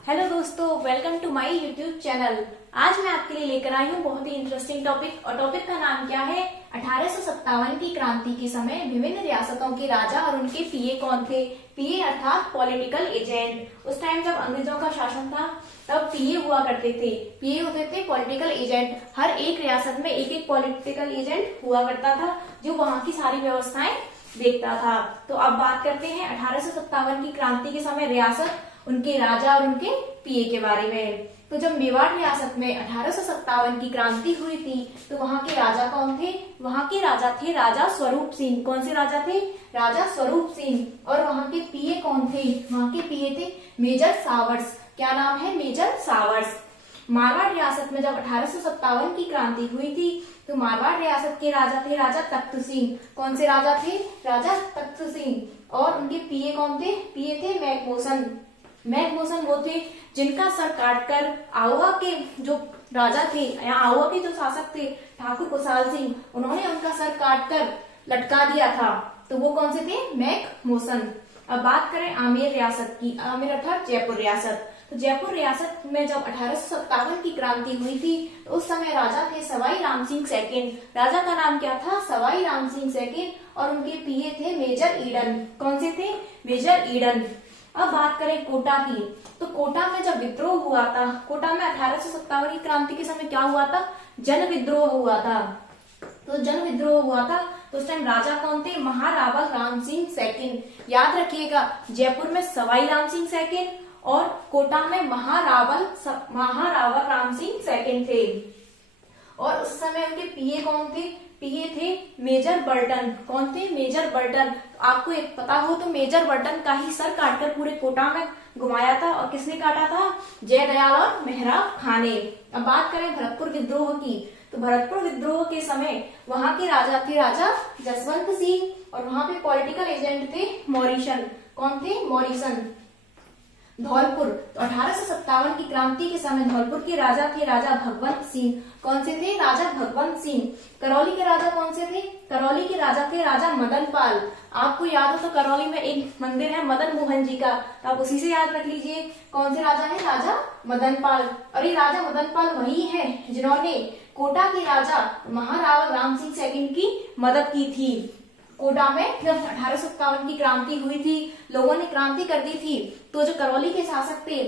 Hello दोस्तों, welcome to my YouTube channel. आज मैं आपके लिए लेकर आई हूँ बहुत ही इंटरेस्टिंग टॉपिक और टॉपिक का नाम क्या है। 1857 की क्रांति के समय विभिन्न रियासतों के राजा और उनके पीए कौन थे। पीए अर्थात पॉलिटिकल एजेंट। उस टाइम जब अंग्रेजों का शासन था तब पीए हुआ करते थे। पीए होते थे पॉलिटिकल एजेंट। हर एक रियासत में एक एक पॉलिटिकल एजेंट हुआ करता था जो वहाँ की सारी व्यवस्थाएं देखता था। तो अब बात करते हैं 1857 की क्रांति के समय रियासत, उनके राजा और उनके पीए के बारे में। तो जब मेवाड़ रियासत में 1857 की क्रांति हुई थी तो वहाँ के राजा कौन थे। वहाँ के राजा थे राजा स्वरूप सिंह। कौन से राजा थे? राजा स्वरूप सिंह। और वहाँ के पीए कौन थे? वहाँ के पीए थे मेजर सावर्स। क्या नाम है? Major showers. मारवाड़ रियासत में जब 1857 की क्रांति हुई थी तो मारवाड़ रियासत के राजा थे राजा तख्त सिंह। कौन से राजा थे? राजा तख्त सिंह। और उनके पीए कौन थे? पीए थे मैकमोहन। मैकमोहन वो थे जिनका सर काटकर आउवा के जो राजा थे या आउवा के जो शासक थे ठाकुर खुशहाल सिंह, उन्होंने उनका सर काटकर लटका दिया था। तो वो कौन से थे? मैकमोहन। अब बात करें आमेर रियासत की। आमेर अर्थात जयपुर रियासत। तो जयपुर रियासत में जब 1857 की क्रांति हुई थी तो उस समय राजा थे सवाई राम सिंह सेकंड। राजा का नाम क्या था? सवाई राम सिंह सेकंड। और उनके पीए थे मेजर ईडन। कौन से थे? Major Eden. अब बात करें कोटा की। तो कोटा में जब विद्रोह हुआ था, कोटा में 1857 की क्रांति के समय क्या हुआ था? जन विद्रोह हुआ था। तो जन विद्रोह हुआ था तो उस टाइम राजा कौन थे? महारावल राम सिंह सेकंड। याद रखिएगा, जयपुर में सवाई राम सिंह सेकंड और कोटा में महारावल राम सिंह सेकंड थे। और उस समय उनके पीए कौन थे? पीए थे मेजर बर्टन। कौन थे? Major Burton. आपको एक पता हो तो मेजर बर्टन का ही सर काटकर पूरे कोटा में घुमाया था। और किसने काटा था? जयदयाल और मेहराब खां ने। अब बात करें भरतपुर विद्रोह की। तो भरतपुर विद्रोह के समय वहां के राजा थे राजा जसवंत सिंह। और वहां पे पॉलिटिकल एजेंट थे मॉरिसन। कौन थे? मॉरिसन। धौलपुर। तो 1857 की क्रांति के समय धौलपुर के राजा थे राजा भगवंत सिंह। कौन से थे? राजा भगवंत सिंह। करौली के राजा कौन से थे? करौली के राजा थे राजा मदन पाल। आपको याद हो तो करौली में एक मंदिर है मदन मोहन जी का, तो आप उसी से याद रख लीजिए। कौन से राजा है? राजा मदन पाल। और ये राजा मदन पाल वही है जिन्होंने कोटा के राजा महारावल राम सिंह सेकंड की मदद की थी। कोटा में जब 1857 की क्रांति हुई थी, लोगों ने क्रांति कर दी थी, तो जो करौली के शासक थे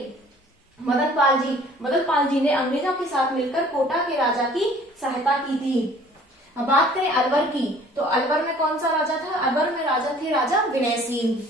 मदन पाल जी ने अंग्रेजों के साथ मिलकर कोटा के राजा की सहायता की थी। अब बात करें अलवर की। तो अलवर में कौन सा राजा था? अलवर में राजा थे राजा विनय सिंह।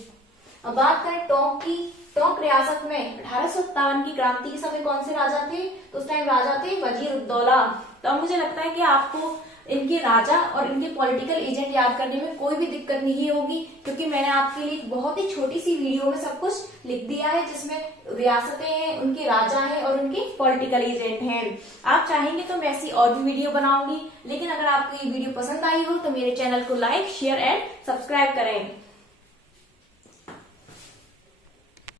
अब बात करें टोंक की। टोंक रियासत में 1857 की क्रांति के समय कौन से राजा थे? तो उस टाइम राजा थे वजीर उद्दौला। तो अब मुझे लगता है कि आपको इनके राजा और इनके पॉलिटिकल एजेंट याद करने में कोई भी दिक्कत नहीं होगी, क्योंकि मैंने आपके लिए बहुत ही छोटी सी वीडियो में सब कुछ लिख दिया है जिसमें रियासतें हैं, उनके राजा हैं और उनके पॉलिटिकल एजेंट हैं। आप चाहेंगे तो मैं ऐसी और भी वीडियो बनाऊंगी, लेकिन अगर आपको ये वीडियो पसंद आई हो तो मेरे चैनल को लाइक, शेयर एंड सब्सक्राइब करें।